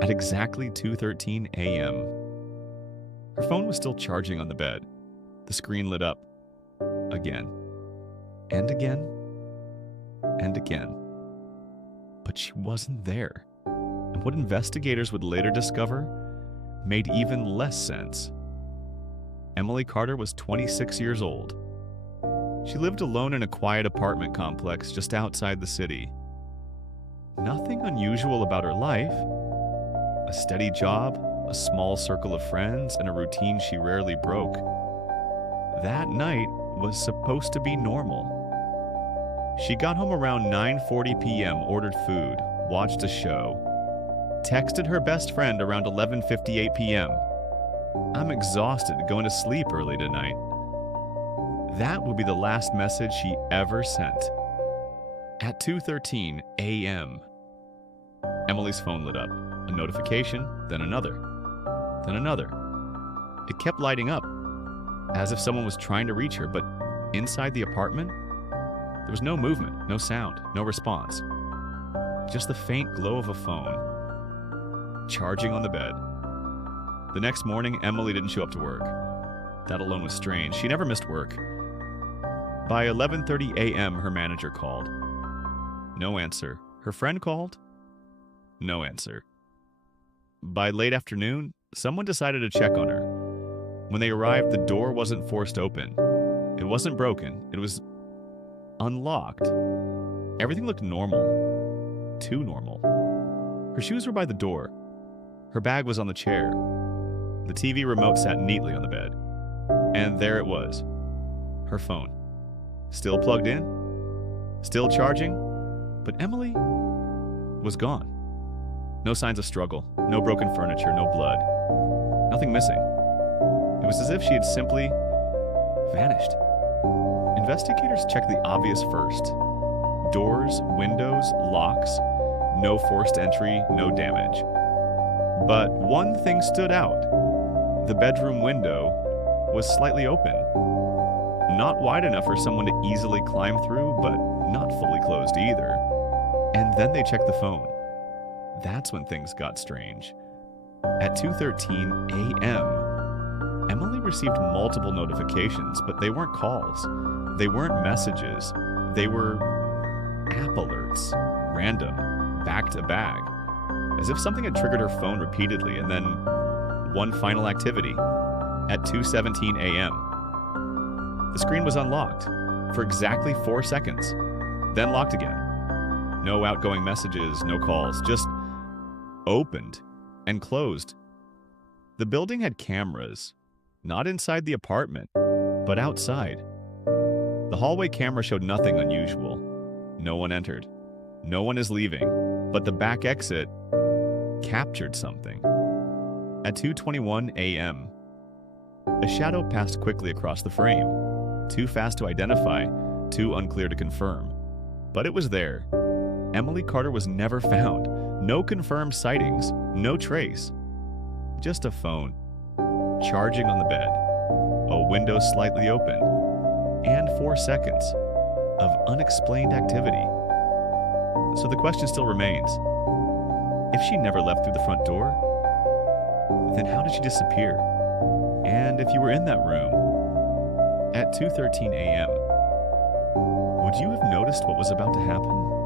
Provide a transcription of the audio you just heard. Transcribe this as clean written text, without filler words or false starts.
At exactly 2:13 a.m., her phone was still charging on the bed. The screen lit up again and again and again. But she wasn't there. And what investigators would later discover made even less sense. Emily Carter was 26 years old. She lived alone in a quiet apartment complex just outside the city. Nothing unusual about her life. A steady job, a small circle of friends, and a routine she rarely broke. That night was supposed to be normal. She got home around 9:40 p.m., ordered food, watched a show, texted her best friend around 11:58 p.m. "I'm exhausted, going to sleep early tonight." That would be the last message she ever sent. At 2:13 a.m., Emily's phone lit up. A notification, then another, then another. It kept lighting up, as if someone was trying to reach her, but inside the apartment, there was no movement, no sound, no response. Just the faint glow of a phone, charging on the bed. The next morning, Emily didn't show up to work. That alone was strange. She never missed work. By 11:30 a.m., her manager called. No answer. Her friend called. No answer. By late afternoon, someone decided to check on her. When they arrived, the door wasn't forced open. It wasn't broken. It was unlocked. Everything looked normal. Too normal. Her shoes were by the door. Her bag was on the chair. The TV remote sat neatly on the bed. And there it was. Her phone. Still plugged in. Still charging. But Emily was gone. No signs of struggle. No broken furniture. No blood. Nothing missing. It was as if she had simply vanished. Investigators checked the obvious first. Doors, windows, locks. No forced entry, no damage. But one thing stood out. The bedroom window was slightly open. Not wide enough for someone to easily climb through, but not fully closed either. And then they checked the phone. That's when things got strange. At 2:13 a.m., Emily received multiple notifications, but they weren't calls. They weren't messages. They were app alerts, random, back to back, as if something had triggered her phone repeatedly, and then one final activity at 2:17 a.m. The screen was unlocked for exactly 4 seconds, then locked again. No outgoing messages, no calls, just opened and closed. The building had cameras, not inside the apartment, but outside. The hallway camera showed nothing unusual. No one entered. No one is leaving, but the back exit captured something. At 2:21 a.m., a shadow passed quickly across the frame. Too fast to identify, too unclear to confirm. But it was there. Emily Carter was never found. No confirmed sightings, no trace. Just a phone, charging on the bed, a window slightly open, and 4 seconds of unexplained activity. So the question still remains. If she never left through the front door, then how did she disappear? And if you were in that room at 2:13 a.m., would you have noticed what was about to happen?